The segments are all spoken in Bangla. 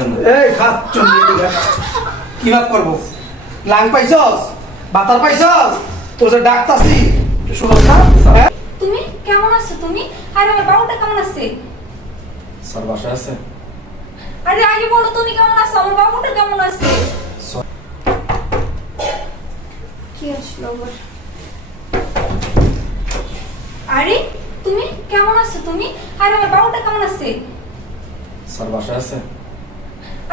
ডাকবেন না। এই খাত চলে কি ভাব করবো? লাং পাইছস, বাতার পাইছস, তোর যে ডাকতাছি শুনছ না? হ্যাঁ তুমি কেমন আছো তুমি? আরে আমার বাবুটা কেমন আছে? স্যার বাসায় আছে? আরে আগে বলো তুমি কেমন আছো? আমার বাবুটা কেমন আছে? কি আসলো আবার? আরে তুমি কেমন আছো তুমি? আরে আমার বাবুটা কেমন আছে? স্যার বাসায় আছে?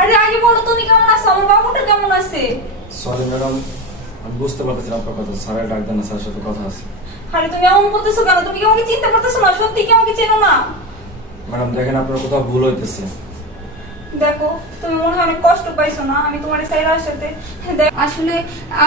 আরে আগে বলো তুমি কেমন আছো? আমার বাবুটা কেমন আছে? সরি ম্যাডাম, আমি বুঝতে পারতেছি না আপনার কথা। স্যারের ডাক দেন না, স্যারের সাথে কথা আছে। আরে তুমি এমন করতেছো কেন? তুমি কি আমাকে চিনতে পারতেছো না? সত্যি কি আমাকে চেনো না? ম্যাডাম দেখেন আপনার কোথাও ভুল হইতেছে। দেখো তুমি মনে হয় অনেক কষ্ট পাইছো না আমি তোমার সাইরা আসাতে। আসলে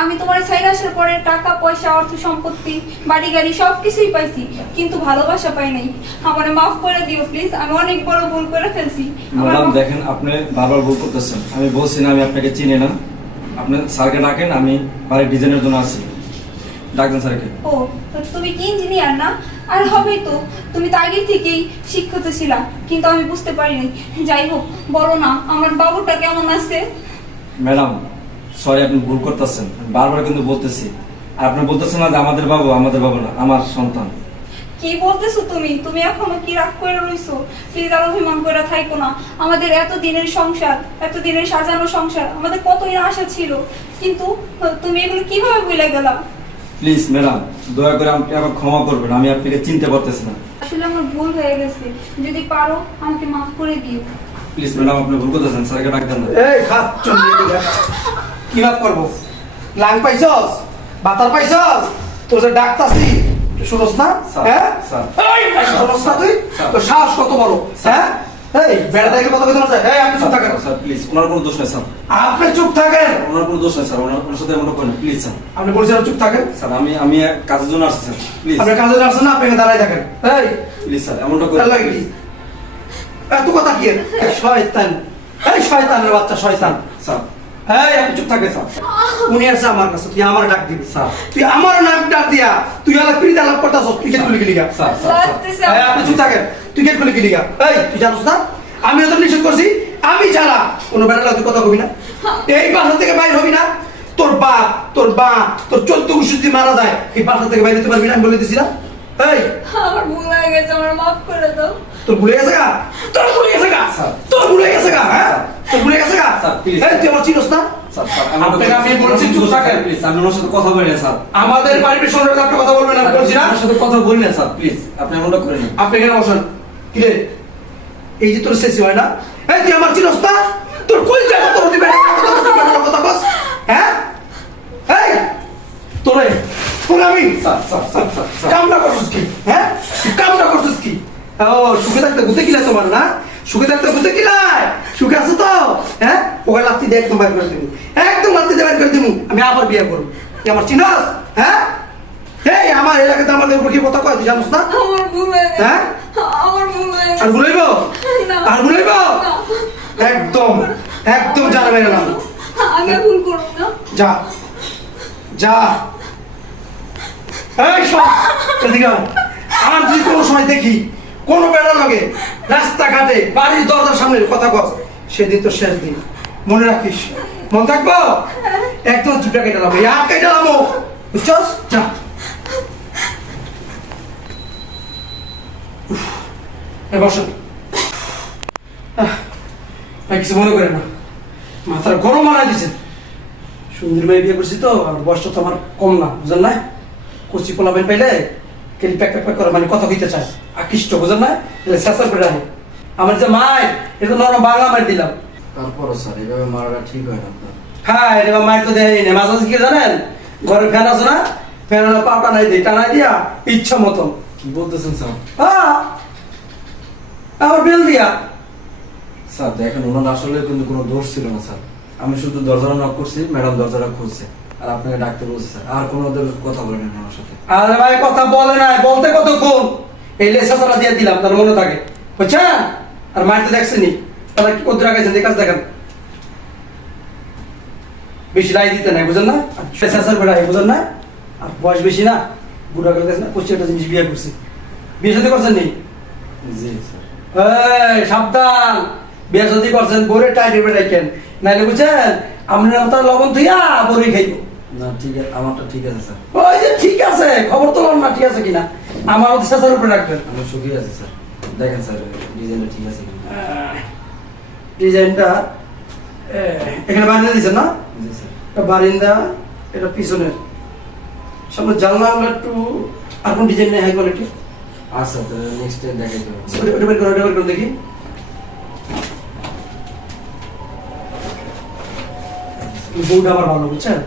আমি তোমার সাইরা আসার পরে টাকা পয়সা অর্থ সম্পত্তি বাড়ি গাড়ি সবকিছুই পাইছি, কিন্তু ভালোবাসা পাই নাই। আমারে মাফ করে দিও প্লিজ, আমি অনেক বড় ভুল করে ফেলছি। ম্যাডাম দেখেন আপনি বারবার ভুল করতেছেন। আমি বলছি না আমি আপনাকে চিনি না। আপনি স্যারকে ডাকেন, আমি বাড়ির ডিজাইনের জন্য আছি। ডাকবেন স্যারকে। ও তুমি কি ইঞ্জিনিয়ার না? আর হবে তো, তুমি তো আগে থেকেই শিক্ষিত ছিলা, কিন্তু আমি বুঝতে পারিনি। যাই হোক বলো না আমার বাবুটা কেমন আছে? ম্যাডাম সরি, আপনি ভুল করতেছেন। বারবার কিন্তু বলতেছি। আর আপনি বলতেছেন না যে আমাদের বাবু না, আমার সন্তান। কি বলতেছো তুমি? তুমি এখনো কি রাগ করে রইছো? প্লিজ আর অভিমান করে থাইকো না। আমাদের এত দিনের সংসার, এত দিনের সাজানো সংসার, আমাদের কতই না আশা ছিল, কিন্তু তুমি এগুলো কিভাবে ভুলে গেলা? প্লিজ ম্যাডাম দয়া করে আমাকে আবার ক্ষমা করবেন, আমি আপনাকে চিনতে পারতেছি না। আসলে আমার ভুল হয়ে গেছে, যদি পারো আমাকে মাফ করে দিও। প্লিজ ম্যাডাম আপনি ভুল করতেছেন, স্যারকে ডাকবেন না। এই খাত চলে কি ভাব করবো? লাং পাইছস, বাতার পাইছস, তোর যে ডাকতাছি শুনছ না? স্যার, হ্যাঁ স্যার। এই শুনছ না তুই? স্যার। তোর সাহস কত বড়? হ্যাঁ এই বেড়া দেখে কথা কইতে যায়। এই আপনি চুপ থাকেন। স্যার প্লিজ, ওনার কোনো দোষ নেই স্যার। আপনি চুপ থাকেন। ওনার কোনো দোষ নেই স্যার, ওনার সাথে এমন করেন প্লিজ স্যার। আপনি বলছেন চুপ থাকেন। স্যার আমি কাজের জন্য আসছি স্যার, প্লিজ। আপনি কাজে আসছেন না, আপনি এখানে দাঁড়ায় থাকেন। এই প্লিজ স্যার এমনটা করেন। আল্লাহ কি এত কথা কি? এই শয়তান, এই শয়তানের বাচ্চা শয়তান। স্যার এই আপনি চুপ থাকে স্যার। উনি আসছে আমার কাছে, তুই আমার ডাক দিবি স্যার। তুই আমার নাক ডাক দিয়া তুই আলাদা পিড়িতে আলাপ করতাস, তুই গেট খুলে গেলি গা। Sir sir sir. লাগতেছে এই আপনি চুপ থাকেন, তুই গেট খুলে গেলি গা। এই তুই জানোস না আমি ওদের নিষেধ করছি, আমি ছাড়া কোনো বেড়া তুই কথা কবি না, এই বাসা থেকে বাইর হবি না। তোর বাপ তোর 14 গোষ্ঠী যদি মারা যায় এই বাসা থেকে বাইরে হতে পারবি না, আমি বলে দিছি না। এই আমার ভুল হয়ে গেছে, আমার মাফ করে দাও। তোর ভুলে গেছে গা, তোর ভুলে গেছে গা, স্যার। তোর ভুলে গেছে গা, হ্যাঁ তোর ভুলে গেছে গা। Sir, please. এই তুই আমার চিনোস না? স্যার স্যার আপনাকে আমি বলছি চুপ থাকেন। প্লিজ, আপনি ওনার সাথে কথা বলেন স্যার। আমাদের বাড়ির সঙ্গে আপনি কথা বলবেন না, বলছি না? ওনার সাথে কথা বলেন স্যার, প্লিজ আপনি এমনটা করেন না। আপনি এখানে বসেন। কিরে এই যে তোর শেষই হয় না? এই তুই আমার চিনোস না? তোর কই যায় তোর দিবে কথা বস, হ্যাঁ এই তোরে তোর আমি sir sir sir sir sir. কামনা করছিস কি? হ্যাঁ তুই কামনা করছিস কি? ও সুখে থাকতে গুতে কিলাই তোমার না? সুখে থাকতে গুতে কিলাই? সুখে আছো তো? হ্যাঁ ওকে লাত্তি দিয়ে একদম বাইর করে দিবি, একদম লাত্তি দিয়ে বাইর করে দিবি। আমি আবার বিয়ে করবো। তুই আমার চিনস? হ্যাঁ এই আমার এলাকাতে আমাদের উপর কি কথা কয় তুই জানোস না? আমার ভুল হয়ে গেছে, হ্যাঁ আমার ভুল হয়ে আর গেছে। ভুলাইব? না। আর ভুলাইব? না। একদম একদম জানা মেরে না। আমি আর ভুল করব না। যা যা এই সব এদিকে আয়। আর যদি কোনো সময় দেখি কোনো বেড়া লাগে রাস্তাঘাটে বাড়ির দরজার সামনে কথা কস, সেদিন তো শেষ দিন, মনে রাখিস। মন থাকবো? একদম জুটা কেটে লাম, হাত কেটে লাম, বুঝছস? যা বসো। কিছু মনে করে না, মাথার গরম মারা দিছে। সুন্দর মেয়ে বিয়ে করছি তো, আর বয়সটা তো আমার কম না, বুঝলেন না? কচি পোলাবেন পাইলে কেলি প্যাক প্যাক প্যাক করে মানে কথা কইতে চায়, আকৃষ্ট, বুঝলেন না? এলে শেষার করে রাখে। আমার যে মায় এটা নরম বাংলা মার দিলাম। তারপরও স্যার এভাবে মারাটা ঠিক হয় না আপনার। হ্যাঁ এটা মায়ের তো দেয় না, মাঝে মাঝে কি জানেন, ঘরে ফ্যান আছে না, ফ্যান পা টানাই দিই, টানাই দিয়া ইচ্ছা মতন। কি বলতেছেন স্যার? হ্যাঁ আবার বেল দিয়া। স্যার দেখেন ওনার আসলে কিন্তু কোনো দোষ ছিল না স্যার। আমি শুধু দরজাটা নক করছি, ম্যাডাম দরজাটা খুলছে আর আপনাকে ডাকতে বলছে স্যার। আর কোনো ওদের কথা বলেন না আমার সাথে। আরে ভাই কথা বলে না, বলতে কতক্ষণ, এই লেসাটা দিয়ে দিলাম তার মনে থাকে, বুঝছেন? আর মাইতে দেখছেনি তাহলে কি করতে রাখাইছেন, দেখাস দেখেন বেশি রায় দিতে নাই, বুঝেন না? শেষার বেড়া বুঝেন না? আর বয়স বেশি না, বুড়া করে গেছে না, পঁচিশ একটা জিনিস বিয়ে করছি, বিয়ে সাথে করছেন নি? জি স্যার। এই সাবধান, বিয়া যদি করছেন বরে টাইট এবার রাখেন নাইলে বুঝছেন আমরা তো লবণ থইয়া বড়ই খাইবো না ঠিক আছে, আমারটা ঠিক আছে স্যার। ওই যে ঠিক আছে খবর তো লন না ঠিক আছে কিনা আমার শেষের উপরে রাখবেন আমি সুখী আছি স্যার। দেখেন স্যার ডিজাইনটা ঠিক আছে কিনা। ডিজাইনটা এখানে বারিন্দা দিচ্ছেন না জি স্যার। এটা বারিন্দা এটা পিছনের সামনে জানলা হলো একটু আর কোন ডিজাইন নেই হাই কোয়ালিটি আচ্ছা তাহলে নেক্সট ডে দেখাই দেবো। ওটা বের করো ওটা বের করো দেখি বউটা আমার ভালো বুঝছেন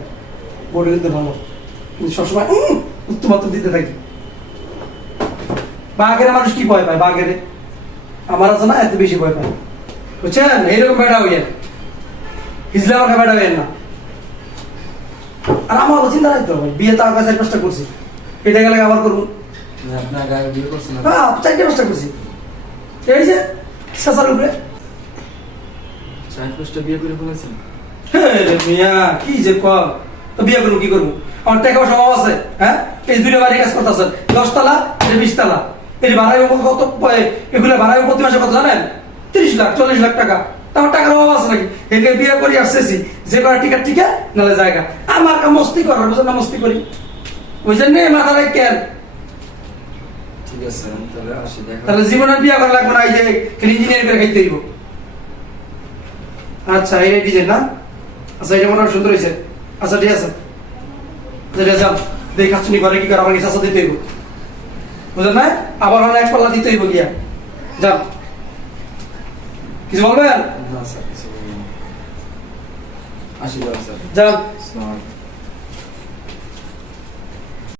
বউটা কিন্তু ভালো কিন্তু সবসময় উত্তমাত্র দিতে থাকি বাঘের মানুষ কি ভয় পায় বাঘের আমার আছে না এত বেশি ভয় পায় বুঝছেন এইরকম বেড়া হইয়েন হিজলে আমাকে বেড়া হইয়েন না আর আমার চিন্তা নাই তো বিয়ে তো আমার কাছে 4-5টা করছি এটা গেলে আবার করবো না, আপনার গায়ে বিয়ে করছেন না? হ্যাঁ 4-5টা করছি এই যে সাসার উপরে 4-5টা বিয়ে করে ফেলেছেন? হে রে মিয়া কি যে কম তো বিয়ে করবো কি করবো আমার টাকা পয়সা অভাব আছে হ্যাঁ এই দুইটা বাড়ি কাজ করতেছেন 10 তলা এটা 20 তলা এই ভাড়া কত এগুলো ভাড়া প্রতি মাসে কত জানেন 30 লাখ 40 লাখ টাকা আমার টাকার অভাব আছে নাকি এদিকে বিয়ে করি আসতেছি যে করা টিকা টিকা নাহলে জায়গা আমার কাম মস্তি করার বুঝলেন না মস্তি করি বুঝলেন নে মাথা রাখেন ঠিক আছে তাহলে আসি দেখা। তাহলে জীবনের বিয়ে করা লাগবে না এই যে ইঞ্জিনিয়ারিং করে খাইতে হইব আচ্ছা এই ডিজাইন না আচ্ছা এটা মোটামুটি সুন্দর হয়েছে আচ্ছা ঠিক আছে যেটা যাও দেখি কাছুনি ঘরে কি করে আমার কিছু দিতে হইব বুঝলেন না আবার হলে 1 পাল্লা দিতে হইব গিয়া যাও কিছু বলবেন না স্যার কিছু বলবো না। আসি যাও স্যার। যাও আসসালামু আলাইকুম।